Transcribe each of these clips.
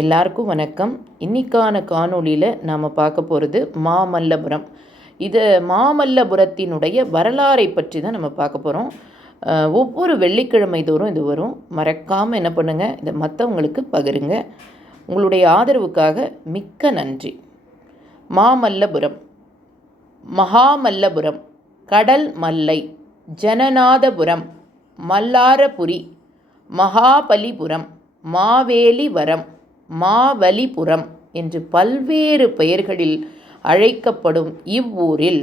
எல்லாருக்கும் வணக்கம். இன்னைக்கான காணொளியில் நாம் பார்க்க போகிறது மாமல்லபுரம். இது மாமல்லபுரத்தினுடைய வரலாறை பற்றி தான் நம்ம பார்க்க போகிறோம். ஒவ்வொரு வெள்ளிக்கிழமை தோறும் இது வரும். மறக்காமல் என்ன பண்ணுங்கள், இதை மற்றவங்களுக்கு பகிருங்க. உங்களுடைய ஆதரவுக்காக மிக்க நன்றி. மாமல்லபுரம், மகாமல்லபுரம், கடல் மல்லை, ஜனநாதபுரம், மல்லாரபுரி, மகாபலிபுரம், மாவேலிவரம், மாவலிபுரம் என்று பல்வேறு பெயர்களில் அழைக்கப்படும் இவ்வூரில்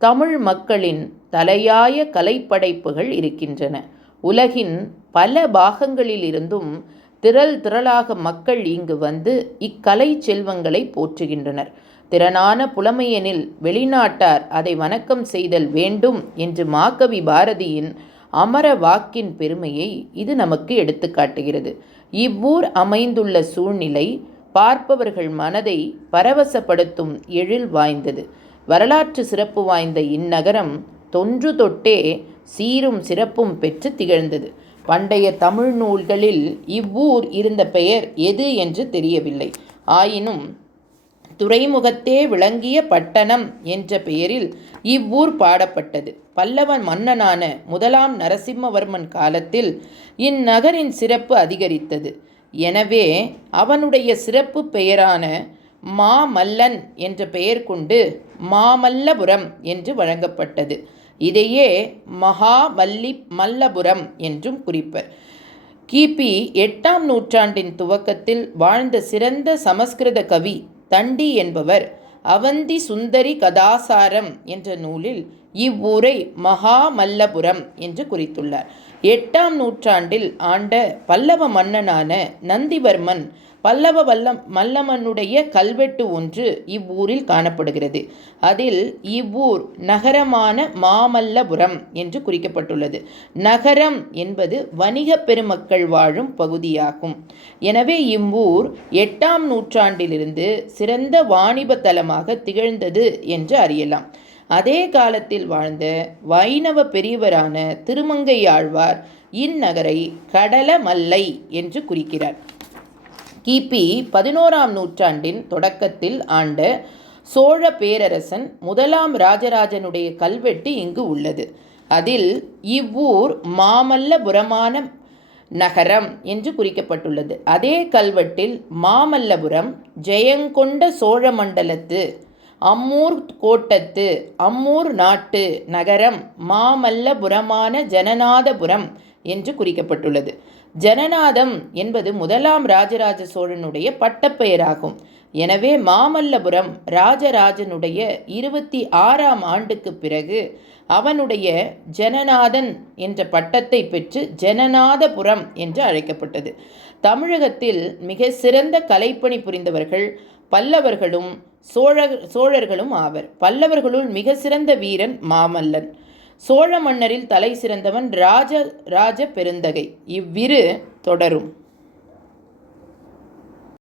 தமிழ் மக்களின் தலையாய கலைப்படைப்புகள் இருக்கின்றன. உலகின் பல பாகங்களிலிருந்தும் திரளாக மக்கள் இங்கு வந்து இக்கலை செல்வங்களை போற்றுகின்றனர். திறனான புலமையெனில் வெளிநாட்டார் அதை வணக்கம் செய்தல் வேண்டும் என்று மாகவி பாரதியின் அமர வாக்கின் பெருமையை இது நமக்கு எடுத்து காட்டுகிறது. இவ்வூர் அமைந்துள்ள சூழ்நிலை பார்ப்பவர்கள் மனதை பரவசப்படுத்தும் எழில் வாய்ந்தது. வரலாற்று சிறப்பு வாய்ந்த இந்நகரம் தொன்று தொட்டே சீரும் சிறப்பும் பெற்று திகழ்ந்தது. பண்டைய தமிழ் நூல்களில் இவ்வூர் இருந்த பெயர் எது என்று தெரியவில்லை. ஆயினும் துறைமுகத்தே விளங்கிய பட்டணம் என்ற பெயரில் இவ்வூர் பாடப்பட்டது. பல்லவ மன்னனான முதலாம் நரசிம்மவர்மன் காலத்தில் இந்நகரின் சிறப்பு அதிகரித்தது. எனவே அவனுடைய சிறப்பு பெயரான மாமல்லன் என்ற பெயர் கொண்டு மாமல்லபுரம் என்று வழங்கப்பட்டது. இதையே மல்லபுரம் என்றும் குறிப்பர். கிபி 8ஆம் நூற்றாண்டின் துவக்கத்தில் வாழ்ந்த சிறந்த சமஸ்கிருத கவி தண்டி என்பவர் அவந்தி சுந்தரி கதாசாரம் என்ற நூலில் இவ்வூரை மகாமல்லபுரம் என்று குறித்துள்ளார். 8ஆம் நூற்றாண்டில் ஆண்ட பல்லவ மன்னனான நந்திவர்மன் மல்லமனுடைய கல்வெட்டு ஒன்று இவ்வூரில் காணப்படுகிறது. அதில் இவ்வூர் நகரமான மாமல்லபுரம் என்று குறிக்கப்பட்டுள்ளது. நகரம் என்பது வணிக பெருமக்கள் வாழும் பகுதியாகும். எனவே இவ்வூர் 8ஆம் நூற்றாண்டிலிருந்து சிறந்த வாணிப தலமாக திகழ்ந்தது என்று அறியலாம். அதே காலத்தில் வாழ்ந்த வைணவ பெரியவரான திருமங்கையாழ்வார் இந்நகரை கடலமல்லை என்று குறிக்கிறார். கிபி 11ஆம் நூற்றாண்டின் தொடக்கத்தில் ஆண்ட சோழ பேரரசன் முதலாம் ராஜராஜனுடைய கல்வெட்டு இங்கு உள்ளது. அதில் இவ்வூர் மாமல்லபுரமான நகரம் என்று குறிக்கப்பட்டுள்ளது. அதே கல்வெட்டில் மாமல்லபுரம் ஜெயங்கொண்ட சோழ மண்டலத்து அம்மூர் கோட்டத்து அம்மூர் நாட்டு நகரம் மாமல்லபுரமான ஜனநாதபுரம் என்று குறிக்கப்பட்டுள்ளது. ஜனநாதம் என்பது முதலாம் ராஜராஜ சோழனுடைய பட்டப்பெயராகும். எனவே மாமல்லபுரம் ராஜராஜனுடைய 26ஆம் ஆண்டுக்கு பிறகு அவனுடைய ஜனநாதன் என்ற பட்டத்தை பெற்று ஜனநாதபுரம் என்று அழைக்கப்பட்டது. தமிழகத்தில் மிக சிறந்த கலைப்பணி புரிந்தவர்கள் பல்லவர்களும் சோழர்களும் ஆவர். பல்லவர்களுள் மிக சிறந்த வீரன் மாமல்லன். சோழ மன்னரில் தலை சிறந்தவன் ராஜ பெருந்தகை. இவ்விரு தொடரும்.